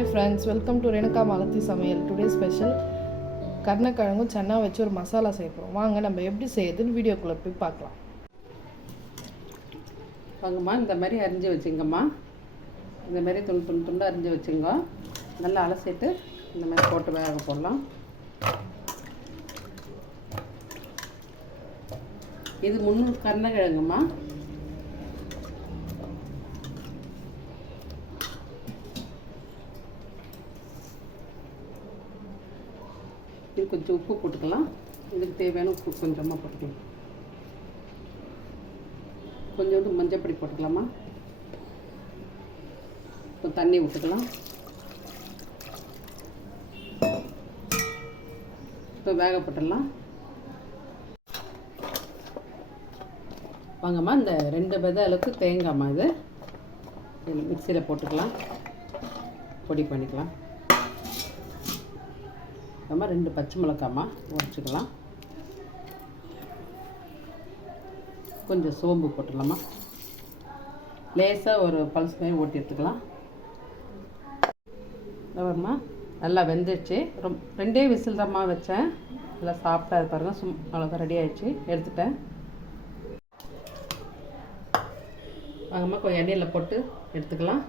Hi friends, welcome to Renuka Malathi சமையல். Today special கருணக்கிழங்கும் chana வச்சு ஒரு மசாலா செய்ய போகிறோம். வாங்க நம்ம எப்படி செய்யுதுன்னு வீடியோக்குள்ளே போய் பார்க்கலாம். வாங்கம்மா, இந்த மாதிரி அரிஞ்சு வச்சுங்கம்மா. இந்த மாதிரி துண்டு அரிஞ்சு வச்சுங்க. நல்லா அலசிட்டு இந்த மாதிரி போட்டு வேக போடலாம். இது 300 கருணக்கிழங்குமா. இது கொஞ்சம் உப்பு போட்டுக்கலாம். இதுக்கு தேவையான உப்பு கொஞ்சமாக போட்டுக்கலாம். கொஞ்சோண்டு மஞ்சப்பொடி போட்டுக்கலாமா. இப்போ தண்ணி விட்டுக்கலாம். இப்போ வேக போட்டுடலாம். வாங்கம்மா, இந்த 2 விதை அளவுக்கு தேங்காய்மா இது மிக்சியில் போட்டுக்கலாம், பொடி பண்ணிக்கலாம். அம்மா 2 பச்சை மிளகாய்மா உடச்சிக்கலாம். கொஞ்சம் சோம்பு போட்டுடலாமா. லேசாக ஒரு பல்ஸ் மாதிரி ஓட்டி எடுத்துக்கலாம். அப்புறமா நல்லா வெந்துடுச்சு. 2 விசில் தான்மா வச்சேன். நல்லா சாப்பிட்டா பாருங்கள். அவ்வளோதான், ரெடி ஆகிடுச்சு. எடுத்துட்டேன். வாங்கம்மா, கொஞ்சம் எண்ணெயில் போட்டு எடுத்துக்கலாம்.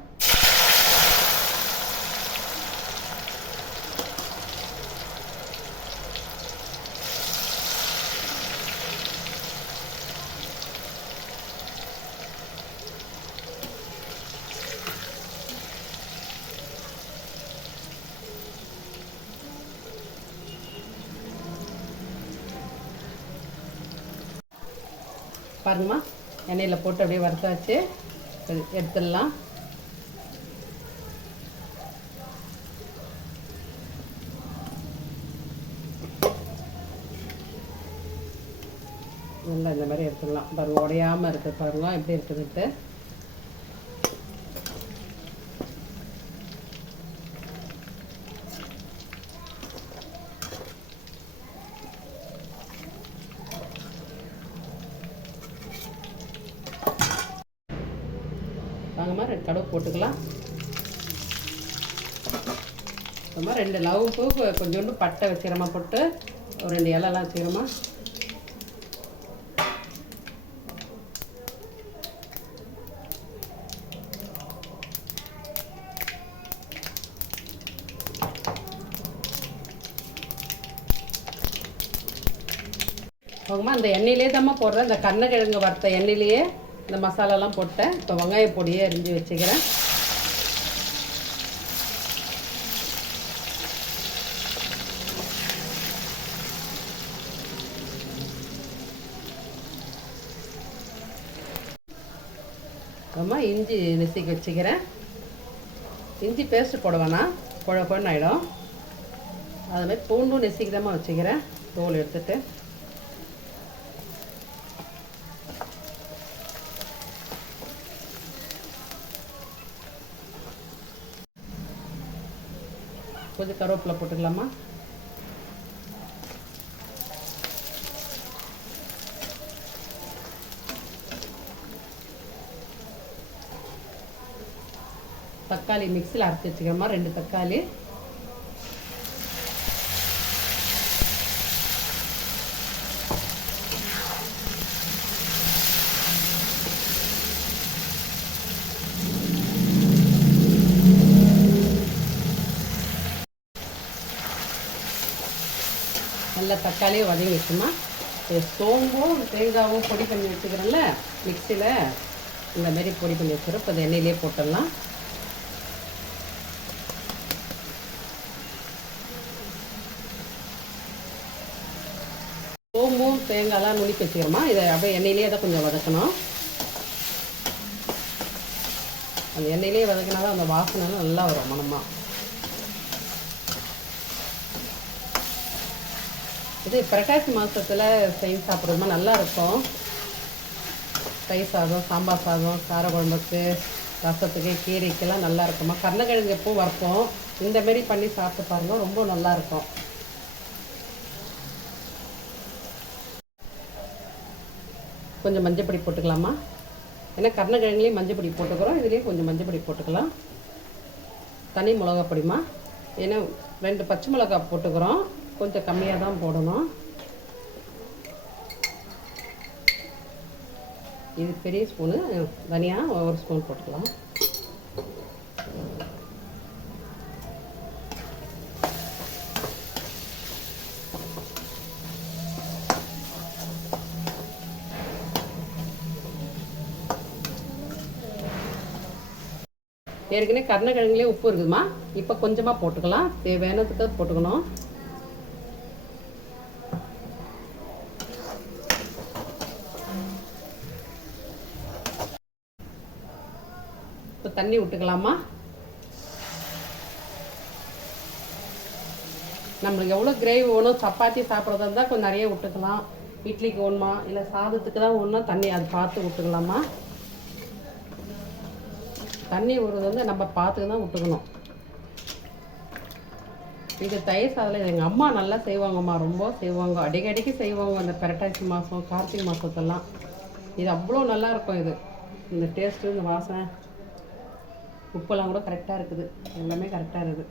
பாருங்கம்மா, எண்ணெயில் போட்டு அப்படியே வறுத்தாச்சு. எடுத்துடலாம். நல்லா இந்த மாதிரி எடுத்துடலாம். பாருங்க, உடையாமல் இருக்குது. பாருங்க எப்படி இருக்குதுன்ட்டு. வாங்கம்மா, 2 கடுகு போட்டுக்கலாம். அப்புறமா 2 லவங்கு, கொஞ்சோண்டு பட்டை வச்சுக்கிறோமா போட்டு, ஒரு 2 இலைலாம் வச்சுக்கிறோமா. வாங்கம்மா, அந்த எண்ணெயிலே தாம்மா போடுறேன். இந்த கருணக்கிழங்கு வறுத்த எண்ணெயிலேயே இந்த மசாலாலாம் போட்டேன். இப்போ வெங்காய பொடியே அரிஞ்சு வச்சுக்கிறேன். அப்புறமா இஞ்சி நெசுக்கி வச்சுக்கிறேன். இஞ்சி பேஸ்ட்டு போட வேணாம், குழன்னு ஆகிடும். அதுமாதிரி பூண்டும் நெசுக்கிதாம்மா வச்சுக்கிறேன், தோல் எடுத்துட்டு. கொஞ்சம் கருவேப்பிலை போட்டுக்கலாமா. தக்காளி மிக்ஸியில் அரைச்சி வச்சுக்கிறோமா, 2 தக்காளி. நல்லா தக்காளியும் வதங்கி வச்சுமா. சோம்பும் தேங்காயும் பொடி பண்ணி வச்சுக்கிறோம்ல மிக்சியில், இந்த மாதிரி பொடி பண்ணி வச்சுக்கிறோம். இப்போ எண்ணெயிலே போட்டுடலாம். சோம்பும் தேங்காயெலாம் நுணுக்கி வச்சுக்கிறோமா. இதை அப்படியே எண்ணெயிலே தான் கொஞ்சம் வதக்கணும். அந்த எண்ணெயிலே வதக்கினா தான் அந்த வாசனை நல்லா வரும், மனமாக. இது புரட்டாசி மாதத்தில் செஞ்சு சாப்பிட்றதுமா நல்லா இருக்கும். தயிர் சாதம், சாம்பார் சாதம், கார குழம்புக்கு, ரசத்துக்கு, கீரைக்கெல்லாம் நல்லா இருக்குமா. கருணக்கிழங்கு எப்பவும் வறுப்போம். இந்தமாரி பண்ணி சாப்பிட்டு பாருங்க, ரொம்ப நல்லாயிருக்கும். கொஞ்சம் மஞ்சப்பொடி போட்டுக்கலாமா. ஏன்னா கருணக்கிழங்குலேயும் மஞ்சள் பொடி போட்டுக்கிறோம், இதுலேயும் கொஞ்சம் மஞ்சள் பொடி போட்டுக்கலாம். தனி மிளகா பொடிமா. ஏன்னா 2 பச்சை மிளகாய் போட்டுக்கிறோம், கொஞ்சம் கம்மியாக தான் போடணும். இது பெரிய ஸ்பூனு தனியா 1 ஸ்பூன் போட்டுக்கலாம். ஏற்கனவே கருணக்கிழங்குலேயே உப்பு இருக்குதுமா, இப்போ கொஞ்சமாக போட்டுக்கலாம், தேவையானதுக்கு போட்டுக்கணும். இப்போ தண்ணி விட்டுக்கலாமா. நம்மளுக்கு எவ்வளோ கிரேவி வேணும், சப்பாத்தி சாப்பிட்றதா இருந்தால் கொஞ்சம் நிறைய விட்டுக்கலாம், இட்லிக்கு வேணுமா இல்லை சாதத்துக்கு தான் ஒன்றா தண்ணி அது பார்த்து விட்டுக்கலாமா. தண்ணி விடுறது வந்து நம்ம பார்த்துக்கு தான் விட்டுக்கணும். இது தயிர் சாதத்தில் எங்கள் அம்மா நல்லா செய்வாங்கம்மா, ரொம்ப செய்வாங்க, அடிக்கடிக்கு செய்வாங்க. அந்த புரட்டாசி மாதம் கார்த்திகை மாதத்தெல்லாம் இது அவ்வளோ நல்லாயிருக்கும். இது இந்த டேஸ்ட்டு, இந்த வாசனை, உப்பெல்லாம் கூட கரெக்டாக இருக்குது, எல்லாமே கரெக்டாக இருக்குது.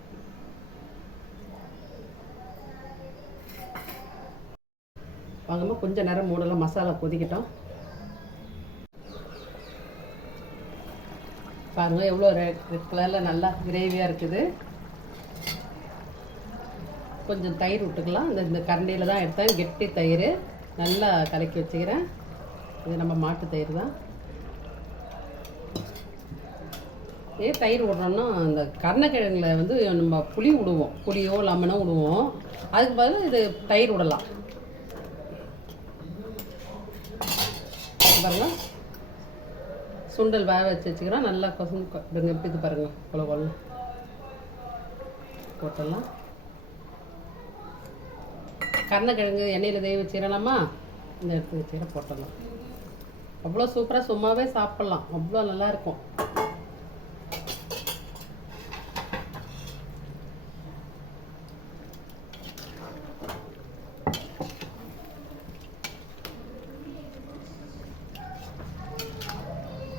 வாங்கம்மா கொஞ்சம் நேரம் மூடலாம், மசாலா கொதிக்கிட்டோம். பாருங்கள் எவ்வளோ ரெட் கலரில் நல்லா கிரேவியாக இருக்குது. கொஞ்சம் தயிர் விட்டுக்கலாம். இந்த கரண்டியில் தான் எடுத்தேன், கெட்டி தயிர் நல்லா கலக்கி வச்சுக்கிறேன். இது நம்ம மாட்டு தயிர் தான். தயிர் விட்றோன்னா அந்த கருணக்கிழங்குல வந்து நம்ம புளி விடுவோம், புளியோ லெமனோ விடுவோம், அதுக்கு பதில் இது தயிர் விடலாம். பாருங்க சுண்டல் வேக வச்சு வச்சுக்கிறோம், நல்லா கொசந்து எப்படி இது பாருங்கள் கொல கொள்ள போட்டுடலாம். கருணக்கிழங்கு எண்ணெயில் தேய் வச்சுக்கிறேனாம்மா, இந்த எடுத்து வச்சுக்கிற போட்டுடலாம். அவ்வளோ சூப்பராக சும்மாவே சாப்பிட்லாம், அவ்வளோ நல்லாயிருக்கும்.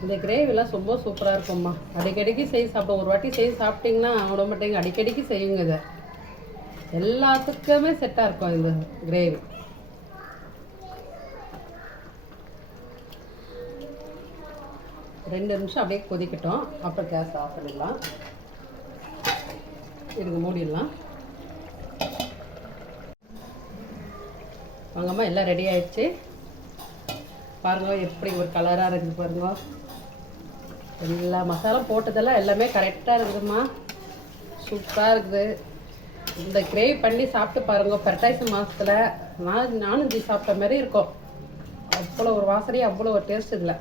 இந்த கிரேவிலாம் ரொம்ப சூப்பராக இருக்கும்மா, அடிக்கடிக்கு செய்து சாப்பிடும். ஒரு வாட்டி செய்து சாப்பிட்டிங்கன்னா விட மாட்டேங்க, அடிக்கடிக்கு செய்யுங்க. இதை எல்லாத்துக்குமே செட்டாக இருக்கும் இந்த கிரேவி. ரெண்டு நிமிஷம் அப்படியே கொதிக்கட்டும், அப்புறம் கேஸ் ஆஃப் பண்ணிடலாம். இதுக்கு மூடிடலாம். வாங்கம்மா எல்லாம் ரெடி ஆயிடுச்சு. பாருங்க எப்படி ஒரு கலராக இருக்குது பாருங்க. எல்லா மசாலா போட்டதெல்லாம் எல்லாமே கரெக்டாக இருக்குதும்மா, சூப்பராக இருக்குது. இந்த கிரேவி பண்ணி சாப்பிட்டு பாருங்க, புரட்டாசி மாதத்தில் நானும் இது சாப்பிட்ட மாதிரி இருக்கும். அவ்வளோ ஒரு வாசனையும் அவ்வளோ ஒரு டேஸ்ட் இல்லை.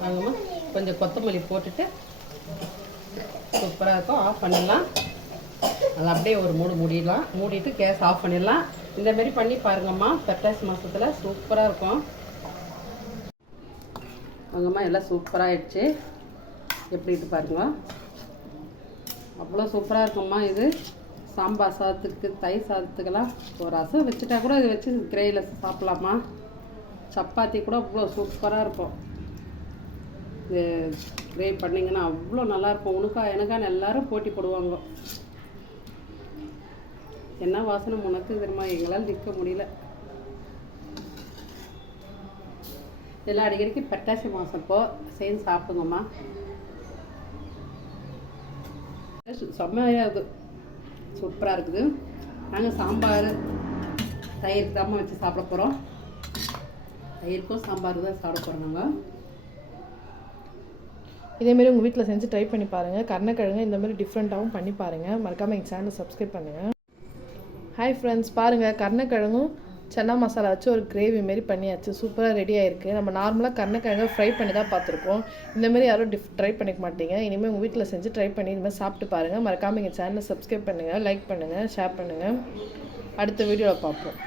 வாங்கம்மா கொஞ்சம் கொத்தமல்லி போட்டுட்டு சூப்பராக இருக்கும். ஆஃப் பண்ணிடலாம். அது அப்படியே ஒரு மூடிடலாம், மூடிட்டு கேஸ் ஆஃப் பண்ணிடலாம். இந்தமாரி பண்ணி பாருங்கம்மா, புரட்டாசி மாதத்தில் சூப்பராக இருக்கும். வாங்கம்மா எல்லாம் சூப்பராக ஆயிடுச்சு, எப்படிட்டு பாருங்க, அவ்வளோ சூப்பராக இருக்கும்மா. இது சாம்பார் சாதத்துக்கு, தயிர் சாதத்துக்கெல்லாம் ஒரு ரசம் வச்சுட்டா கூட இது வச்சு கிரேவியில் சாப்பிட்லாமா. சப்பாத்தி கூட அவ்வளோ சூப்பராக இருக்கும். இது கிரேவி பண்ணிங்கன்னா அவ்வளோ நல்லாயிருக்கும். எனக்கான எல்லோரும் போட்டி போடுவாங்க. என்ன வாசனை உனக்கு தெரியுமா, எங்களால் நிற்க முடியல. எல்லாம் அடிக்கடிக்கு புரட்டாசி மாதப்போ செய்து சாப்பிடுங்கம்மா, செம்மையாக இருக்குது, சூப்பராக இருக்குது. நாங்கள் சாம்பார் தயிர் தான் வச்சு சாப்பிட போகிறோம். தயிருக்கும் சாம்பார் தான் சாப்பிட போகிறோம் நாங்கள். இதேமாரி உங்கள் வீட்டில் செஞ்சு ட்ரை பண்ணி பாருங்கள். கருணக்கிழங்கு இந்தமாரி டிஃப்ரெண்ட்டாகவும் பண்ணி பாருங்கள். மறக்காமல் எங்கள் சேனலை சப்ஸ்கிரைப் பண்ணுங்கள். ஹாய் ஃப்ரெண்ட்ஸ், பாருங்கள் கருணக்கிழங்கும் சன்னா மசாலா வச்சு ஒரு கிரேவி மாரி பண்ணியாச்சு, சூப்பராக ரெடி ஆகிருக்கு. நம்ம நார்மலாக கருணக்கிழங்கை ஃப்ரை பண்ணி தான் பார்த்துருக்கோம், இந்தமாரி யாரும் ட்ரை பண்ணிக்க மாட்டீங்க. இனிமேல் உங்கள் வீட்டில் செஞ்சு ட்ரை பண்ணி இனிமேல் சாப்பிட்டு பாருங்கள். மறக்காமல் எங்கள் சேனலை சப்ஸ்கிரைப் பண்ணுங்கள், லைக் பண்ணுங்கள், ஷேர் பண்ணுங்கள். அடுத்த வீடியோவில் பார்ப்போம்.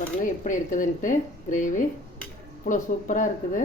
பாருங்கள் எப்படி இருக்குதுன்ட்டு கிரேவி இவ்வளோ சூப்பராக இருக்குது.